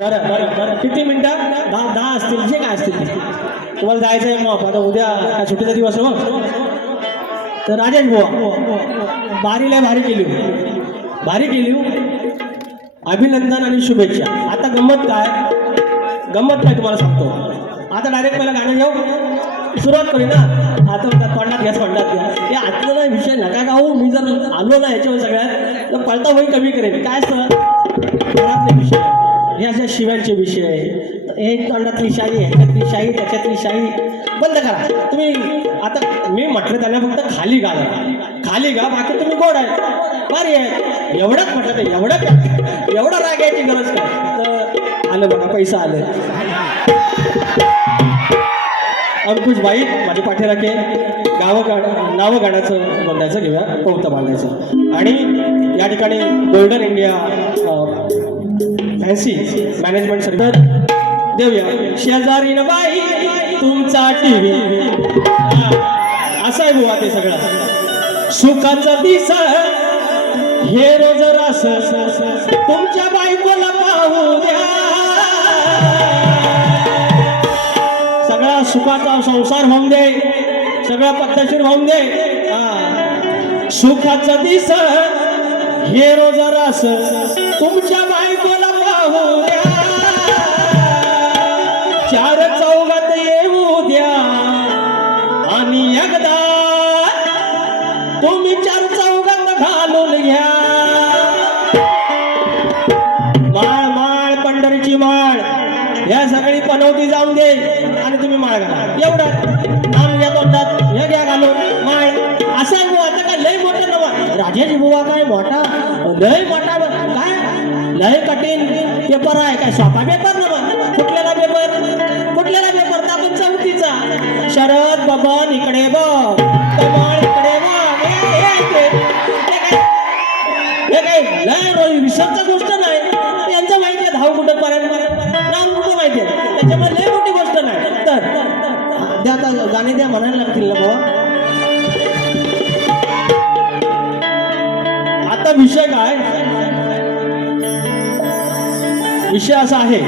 बरं बरं बरं किती मिनिटं? दहा दहा असतील. जे काय असतील. तुम्हाला जायचं आहे मग. आता उद्या काय सुट्टीचा दिवस आहे मग. तर राजेश बुवा बारीला भारी केली. भारी केली हो. अभिनंदन आणि शुभेच्छा. आता गंमत काय? गंमत काय तुम्हाला सांगतो. आता डायरेक्ट मला गाणं घेऊ. सुरुवात करू ना. आता तोंडात घ्या तोंडात घ्या. हे आतलं विषय नका का हो मी जर आलो ना याच्यावर सगळ्यात तर पळता होईल कमी करेल काय सर? विषय. हे अशा शिव्यांचे विषय आहे. हे तोंडातली शाही ह्याच्यातली शाही त्याच्यातली शाही बंद करा. तुम्ही आता मी म्हटलं त्यांना फक्त खाली गा खाली गा बाकी तुम्ही गोड आहे. भारी आहे. एवढंच म्हटलं ते एवढं एवढं राग यायची गरज काय? तर आलं बघा पैसा आलं. अंकुश बाई माझे पाठीराखे गावं गाणं नावं गाण्याचं बोलायचं घेऊया. पौतं बांधायचं. आणि या ठिकाणी golden India fancy management centre देऊया. शेजारी बाई तुमचा टीव्ही असा आहे बुवा ते सगळं. सुखाचा दिस हे रोज रस. तुमच्या बायकोला पाहू द्या. सगळा सुखाचा संसार होऊन दे. सगळा पद्धतशीर होऊन दे. हा. दिस हे रोज रस. तुमच्या बायकोला चौघात येऊ द्या तुम्ही माळ माळ पंढरीची माळ. या सगळी पनवती जाऊन दे आणि तुम्ही माळ घाला. एवढं. नाम घ्या तोंडात हे घ्या घालून. माळ. असं आहे बुवा, आता काय लय मोठं नवा. राजाजी बुवा काय मोठा. लय मोठा. लय कठीण पेपर आहे काय सोपा पेपर ना कुठल्याला पेपर? कुठल्याला पेपर? तर आपण चौथीचा. शरद बबन इकडे बघ. कमळ इकडे बघ. हे- काय? लय विसरचा गोष्ट विषय असा आहे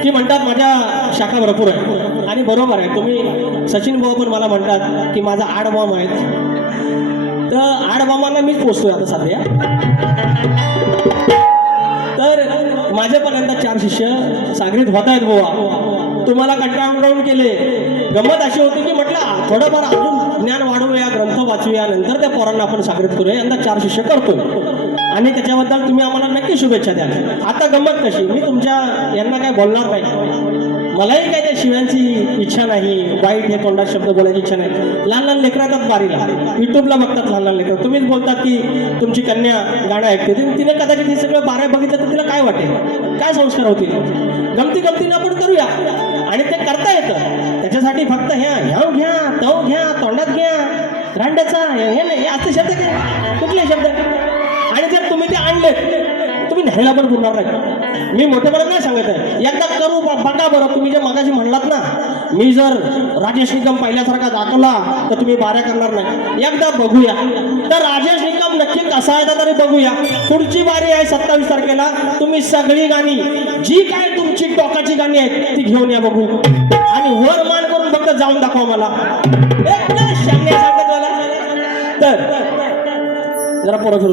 की म्हणतात माझ्या शाखा भरपूर आहे. आणि बरोबर आहे. तुम्ही सचिन भाऊ पण मला म्हणतात की माझा आड बॉम्ब आहेत तर आड बॉम्बांना मीच पोचतोय आता सध्या. तर माझ्यापर्यंत चार शिष्य सागरीत होत आहेत बुवा तुम्हाला कंटाळून केले. गंमत अशी होती की म्हटलं थोडंफार अजून ज्ञान वाढवूया ग्रंथ वाचूया नंतर त्या पोरांना आपण सागरीत करूया. यंदा चार शिष्य करतोय. आणि त्याच्याबद्दल तुम्ही आम्हाला नक्की शुभेच्छा द्या. आता गंमत कशी? मी तुमच्या यांना काय बोलणार नाही. मलाही काय त्या शिव्यांची इच्छा नाही. वाईट हे तोंडात शब्द बोलायची इच्छा नाही. लहान लहान लेकरं येतात बारीला. युट्यूबला बघतात लहान लहान लेकरं. तुम्हीच बोलतात की तुमची कन्या गाणं ऐकते. तिने कदाचित हे सगळं बारा बघितलं तर तिला काय वाटेल? काय संस्कार होतील? गमती गमतीनं आपण करूया. आणि ते करता येतं. त्याच्यासाठी फक्त ह्या ह्या घ्या तो घ्या तोंडात घ्या. रांड्याचा हे नाही हे असे शब्द काय? कुठले शब्द? ते आणले. तुम्ही न्यायला पण बोलणार नाही. मी मोठेपणा नाही सांगत आहे. एकदा करू बघा बरं. तुम्ही जे मगाशी म्हणलात ना मी जर राजेश निकम पहिल्यासारखा दाखवला तर तुम्ही बाऱ्या करणार नाही. एकदा बघूया. तर राजेश निकम नक्की कसा आहे तरी बघूया. पुढची बारी आहे सत्तावीस तारखेला. तुम्ही सगळी गाणी जी काय तुमची टोकाची गाणी आहेत ती घेऊन या बघू. आणि वर मान करून फक्त जाऊन दाखवा मला. एकदम सांगत मला तर जरा पोरं करू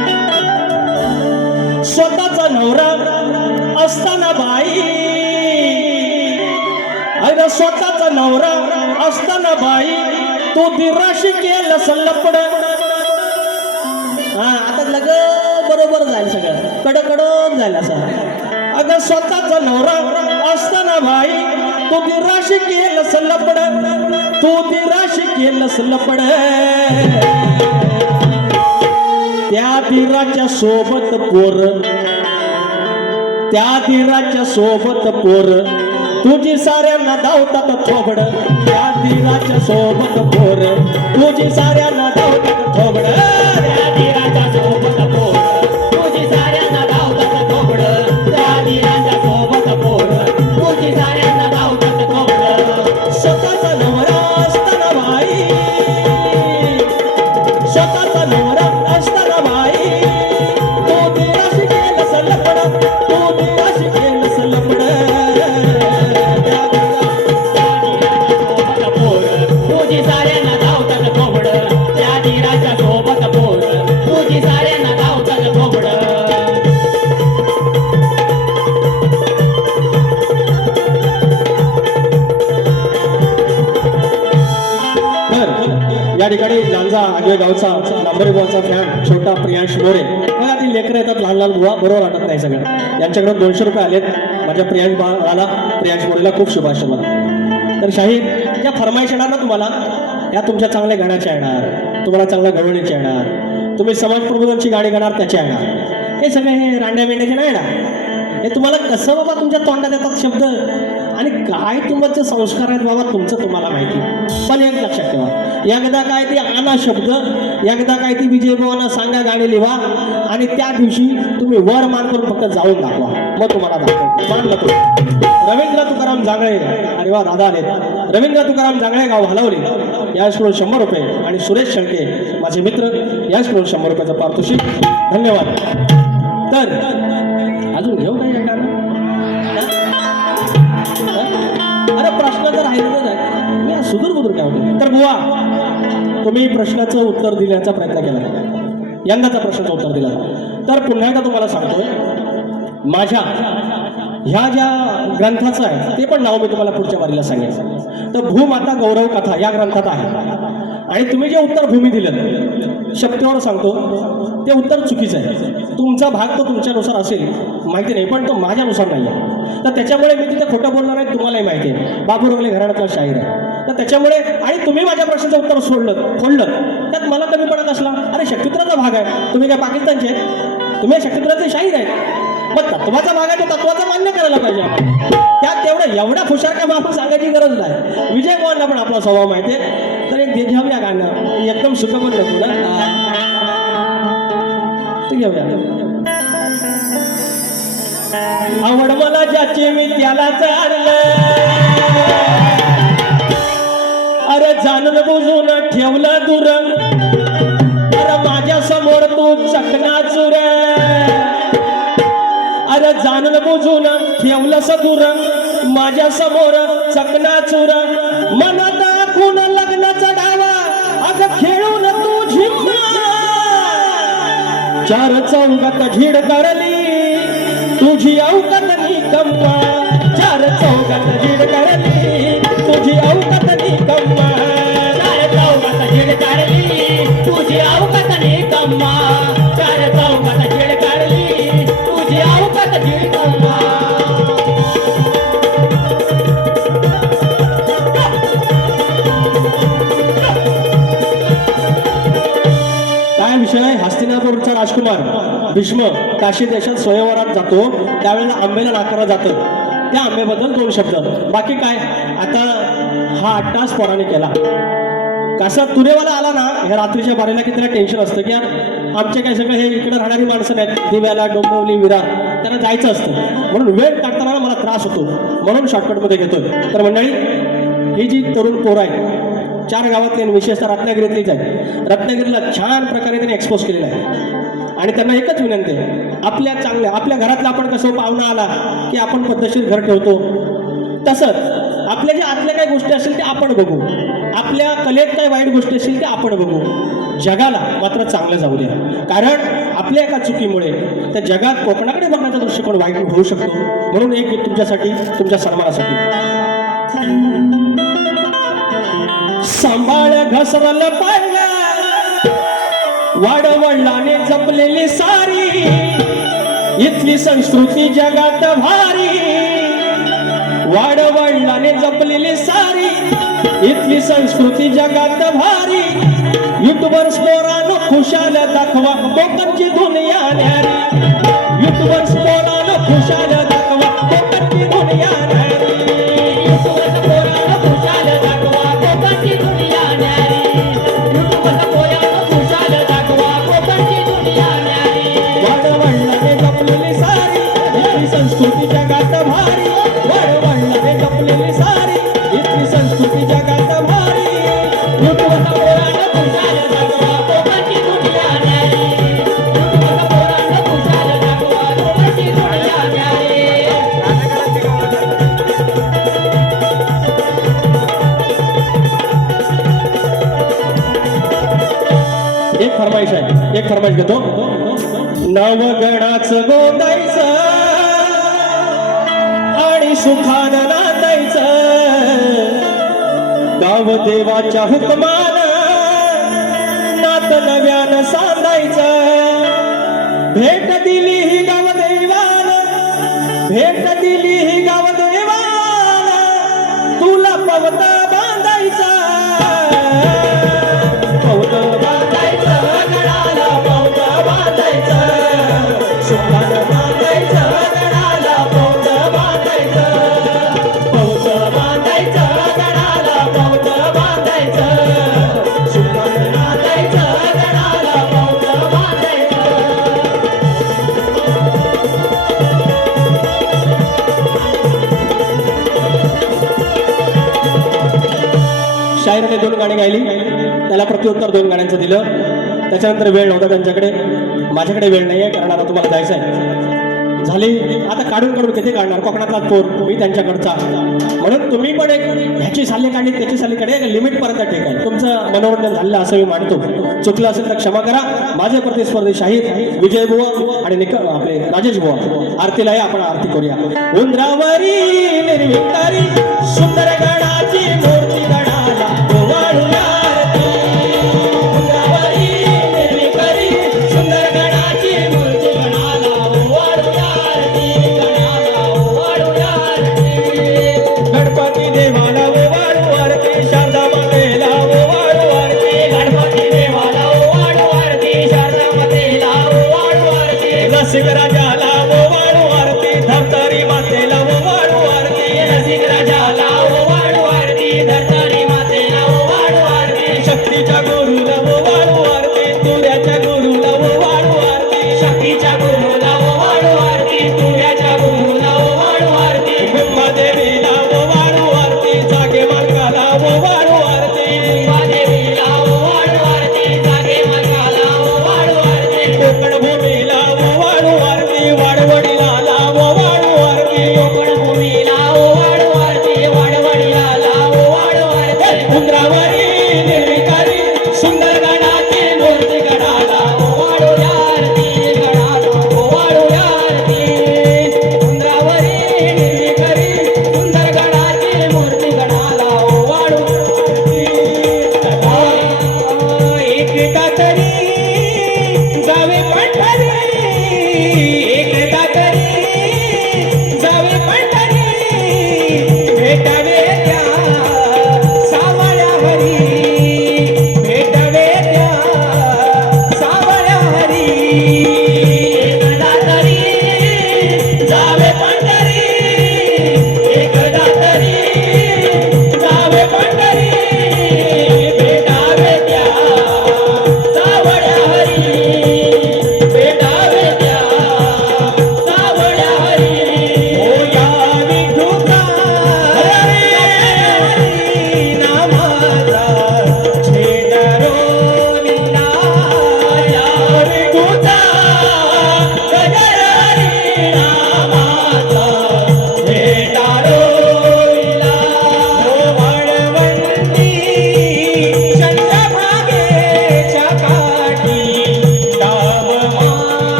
स्वतःचा नवरा असताना बाई. अरे स्वतःचा नवरा असताना बाई. तू दिराशी केलं सल्लपड. हा आता लग बरोबर जाईल सगळं. कडकडून जाईल असं. अगं स्वतःचा नवरा असताना भाई तू दिराशी केलं सल्लपड. तू दिराशी केलं सल्लपड. त्या धीराच्या सोबत पोर. त्या धीराच्या सोबत पोर. तुझी साऱ्यांना धावतात थोबड. त्या धीराच्या सोबत पोर. तुझी साऱ्यांना नांबरी फॅन छोटा प्रियांश मोरे. मला ती लेकरं येतात लहान लहान बुवा बरोबर वाटत नाही सगळं. यांच्याकडे दोनशे रुपये आलेत. माझ्या प्रियांश बाळाला प्रियांश मोरेला खूप शुभाशर्मा तर शाहीर या फरमाईश येणार ना तुम्हाला या तुमच्या चांगल्या गाण्याच्या येणार. तुम्हाला चांगल्या गवळणीच्या येणार. तुम्ही समाज प्रबोधनची गाणी गाणार त्याच्या येणार. हे सगळे हे रांड्या मेंढ्याचे नाही येणार हे तुम्हाला कसं बाबा तुमच्या तोंडात येतात शब्द? आणि काय तुमचे संस्कार आहेत बाबा तुमचं तुम्हाला माहिती. पण एक लक्षात ठेवा. एकदा काय ती आणा शब्द एकदा काय ती विजय सांगा गाणी लिहा आणि त्या दिवशी तुम्ही वर मान करून फक्त जाऊन दाखवा. मग तुम्हाला दाखवा मानलं रवींद्र तुकाराम जांगळे अरे वा दादा आले रवींद्र तुकाराम जांगळे गाव हलवले. याचकडून शंभर रुपये आणि सुरेश शेळके माझे मित्र याचकडून शंभर रुपयाचं पारितोषिक. धन्यवाद. तर आहे सुदूर बुदूर काय होते? तर बुवा तुम्ही प्रश्नाचं उत्तर देण्याचा प्रयत्न केला. यंदाचा प्रश्नाचं उत्तर दिला. तर पुन्हा एकदा तुम्हाला सांगतोय माझ्या ह्या ज्या ग्रंथाचं आहे ते पण नाव मी तुम्हाला पुढच्या वारीला सांगेन. तर भूमाता गौरव कथा या ग्रंथात आहे. आणि तुम्ही जे उत्तर भूमी दिलं शक्तीवर सांगतो ते उत्तर चुकीचं आहे. तुमचा भाग तो तुमच्यानुसार असेल माहिती नाही पण तो माझ्यानुसार नाही आहे. तर त्याच्यामुळे मी तिथे खोटं बोलणार आहे तुम्हालाही माहिती आहे. बाबू रंगले घराण्यातला शाहीर आहे. तर त्याच्यामुळे आणि तुम्ही माझ्या प्रश्नाचं उत्तर सोडलं खोडलं त्यात मला कमी पडत असला अरे शक्तित्राचा भाग आहे. तुम्ही काय पाकिस्तानचे तुम्ही शक्तित्राचे शाहीर आहेत. मग तत्वाचा भाग आहे तो तत्वाचा मान्य करायला पाहिजे आपण. त्यात तेवढं एवढ्या खुशार का आपण सांगायची गरज नाही. विजय मोहनला पण आपला स्वभाव माहिती आहे. तर एक ते घेऊया गाणं. एकदम सुख पण नको ना ते घेऊया आवड मला ज्याची मी त्याला चाललं अरे जाणून बुजून ठेवलं दूर अरे माझ्यासमोर तू चकना चुर. अरे जाणून बुजून ठेवलं दूर माझ्यासमोर चकना चुर. मन चार चौघात झीड करली तुझी अवकात निकम्मा चार चौघात झीड करली तुझी अवकात राजकुमार भीष्म काशी देशात स्वयंवरात जातो. त्यावेळेला आंबेला नाकारलं जातं. त्या आंबेबद्दल दोन शब्द. बाकी काय? आता हा आठ तास पोराने केला. कसा तुरेवाला आला ना ह्या रात्रीच्या बारीला की त्याला टेन्शन असतं की आमचे काय सगळं हे इकडे राहणारी माणसं नाहीत. दिव्याला डोंबवली विरार त्यांना जायचं असतं. म्हणून वेळ काढताना मला त्रास होतो. म्हणून शॉर्टकटमध्ये घेतोय. तर मंडळी ही जी तरुण पोरं आहे चार गावातले आणि विशेषतः रत्नागिरीतलीच आहे रत्नागिरीला छान प्रकारे त्यांनी एक्सपोज केलेलं आहे. आणि त्यांना एकच विनंती आहे. आपल्या चांगल्या आपल्या घरातला आपण कसं पाहुणा आला की आपण पद्धतशीर घर ठेवतो? तसंच आपल्या ज्या आतल्या काही गोष्टी असतील त्या आपण बघू. आपल्या कलेत काय वाईट गोष्टी असतील त्या आपण बघू. जगाला मात्र चांगलं जाऊ द्या. कारण आपल्या एका चुकीमुळे त्या जगात कोकणाकडे बघण्याचा दृष्टिकोन वाईट होऊ शकतो. म्हणून एक गीत तुमच्यासाठी तुमच्या सन्मानासाठी. सांभाळ घसरलं पाहिलं. वाडवडलाने जपलेली सारी इथली संस्कृती जगात भारी. वाडवडलाने जपलेली सारी इथली संस्कृती जगात भारी. युट्यूबर स्पोरानो खुशाल दाखवा कोकणची दुनिया न्यारी. गाव देवाच्या हुकमान नात नव्यान सांगायचं. भेट दिली ही गाव देवान भेट दिली ही गाव त्याला प्रत्युत्तर दोन गाण्यांचं दिलं. त्याच्यानंतर वेळ नव्हता त्यांच्याकडे. माझ्याकडे वेळ नाही आहे कारण आता तुम्हाला जायचं आहे. झाली आता काढून काढून किती काढणार? कोकणातला पोर मी त्यांच्याकडचा. म्हणून तुम्ही पण एक ह्याची साली काढली त्याची साली काढली एक लिमिट पर्यंत ठीक आहे तुमचं मनोरंजन झालं असं मी मानतो. चुकलं असेल तर क्षमा करा. माझे प्रतिस्पर्धी शाहीर विजय बुवा आणि निक आपले राजेश बुवा. आरतीला या आपण आरती करूया. उंदरावरी निर्विकारी सुंदर गणाची